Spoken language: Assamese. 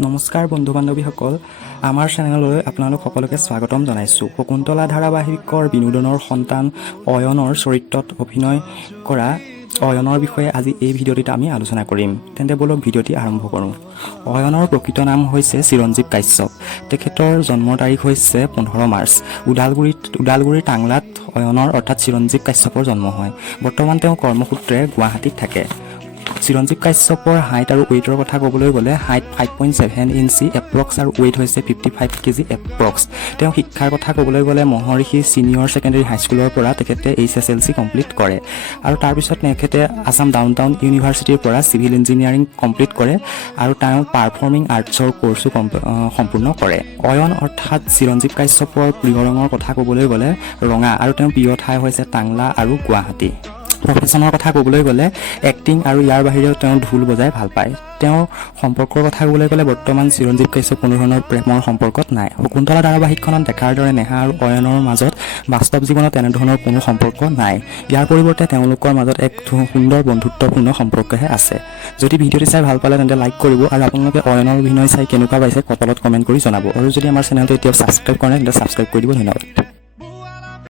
নমস্কাৰ বন্ধু বান্ধৱীসকল, আমাৰ চেনেললৈ আপোনালোক সকলোকে স্বাগতম জনাইছোঁ। শকুন্তলা ধাৰাবাহিকৰ বিনোদনৰ সন্তান অয়নৰ চৰিত্ৰত অভিনয় কৰা অয়নৰ বিষয়ে আজি এই ভিডিঅ'টিত আমি আলোচনা কৰিম। তেন্তে বলক ভিডিঅ'টি আৰম্ভ কৰোঁ। অয়নৰ প্ৰকৃত নাম হৈছে চিৰঞ্জীৱ কাশ্যপ। তেখেতৰ জন্মৰ তাৰিখ হৈছে 15 মাৰ্চ। ওদালগুৰিৰ টাংলাত অয়নৰ অৰ্থাৎ চিৰঞ্জীৱ কাশ্যপৰ জন্ম হয়। বৰ্তমান তেওঁ কৰ্মসূত্ৰে গুৱাহাটীত থাকে। চিৰঞ্জীৱ কাশ্যপৰ হাইট আৰু ৱেইটৰ কথা ক'বলৈ গ'লে হাইট 5.7 ইঞ্চি এপ্ৰক্স আৰু ৱেইট হৈছে 55 কেজি এপ্ৰক্স। তেওঁ শিক্ষাৰ কথা ক'বলৈ গ'লে মহৰ্ষি ছিনিয়ৰ ছেকেণ্ডেৰী হাইস্কুলৰ পৰা তেখেতে HSLC কমপ্লিট কৰে আৰু তাৰপিছত তেখেতে আছাম ডাউনটাউন ইউনিভাৰ্চিটিৰ পৰা চিভিল ইঞ্জিনিয়াৰিং কমপ্লিট কৰে আৰু তেওঁ পাৰফৰ্মিং আৰ্টছৰ কৰ্চো সম্পূৰ্ণ কৰে। অয়ন অৰ্থাৎ চিৰঞ্জীৱ কাশ্যপৰ প্ৰিয় ৰঙৰ কথা ক'বলৈ গ'লে ৰঙা আৰু তেওঁৰ প্ৰিয় ঠাই হৈছে টাংলা আৰু গুৱাহাটী। প্ৰফেশ্যনৰ কথা ক'বলৈ গ'লে এক্টিং আৰু ইয়াৰ বাহিৰেও তেওঁ ঢোল বজাই ভাল পায়। তেওঁৰ সম্পৰ্কৰ কথা ক'বলৈ গ'লে বৰ্তমান চিৰঞ্জীৱ কাশ্যপ কোনো ধৰণৰ প্ৰেমৰ সম্পৰ্কত নাই। শকুন্তলা ধাৰাবাহিকখনত দেখাৰ দৰে নেহা আৰু অয়নৰ মাজত বাস্তৱ জীৱনত তেনেধৰণৰ কোনো সম্পৰ্ক নাই। ইয়াৰ পৰিৱৰ্তে তেওঁলোকৰ মাজত এক সুন্দৰ বন্ধুত্বপূৰ্ণ সম্পৰ্কহে আছে। যদি ভিডিঅ'টি চাই ভাল পালে তেন্তে লাইক কৰিব আৰু আপোনালোকে অয়নৰ অভিনয় চাই কেনেকুৱা পাইছে তলত কমেণ্ট কৰি জনাব। আৰু যদি আমাৰ চেনেলটো এতিয়াও ছাবস্ক্ৰাইব কৰা নাই তেন্তে ছাবস্ক্ৰাইব কৰি দিব। ধন্যবাদ।